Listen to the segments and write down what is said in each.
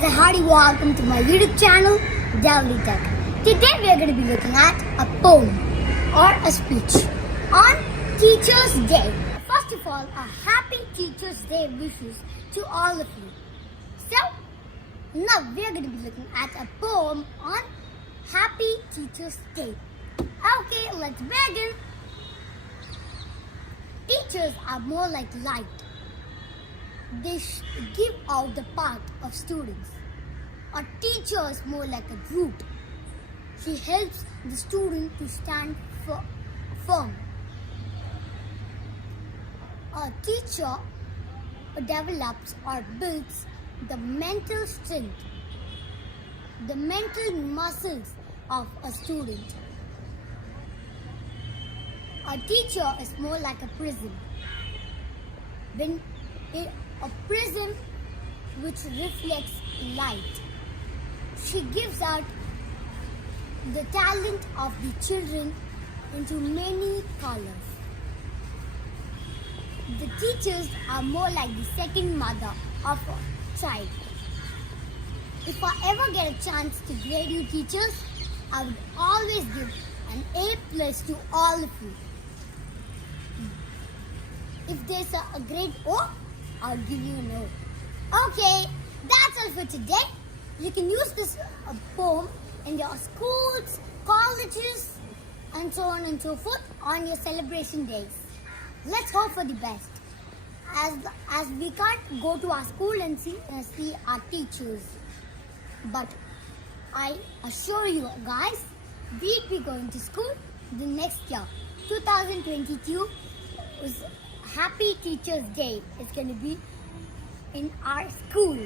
guys, a hearty welcome to my YouTube channel, Devly Tech. Today we are going to be looking at a poem or a speech on Teachers Day. First of all, a happy Teachers Day wishes to all of you. So, now we are going to be looking at a poem on Happy Teachers Day. Okay, let's begin. Teachers are more like light. They give out the path of students. A teacher is more like a root. She helps the student to stand firm. A teacher develops or builds the mental strength, the mental muscles of a student. A teacher is more like a prism. A prism which reflects light. She gives out the talent of the children into many colors. The teachers are more like the second mother of a child. If I ever get a chance to grade you teachers, I would always give an A+ to all of you. If there's a grade O, I'll give you an O. Okay, that's all for today. You can use this poem in your schools, colleges, and so on and so forth on your celebration days. Let's hope for the best. As we can't go to our school and see our teachers. But I assure you guys, we'll be going to school the next year. 2022 is Happy Teachers Day. It's going to be in our school.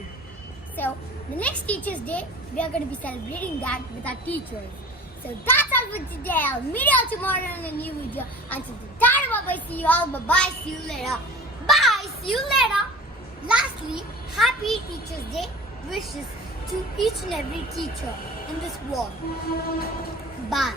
So the next Teachers Day, we are going to be celebrating that with our teachers. So that's all for today. I'll meet you all tomorrow in a new video. Until the time, bye-bye. See you all. Bye-bye. See you later. Bye. See you later. Lastly, Happy Teachers Day wishes to each and every teacher in this world. Bye.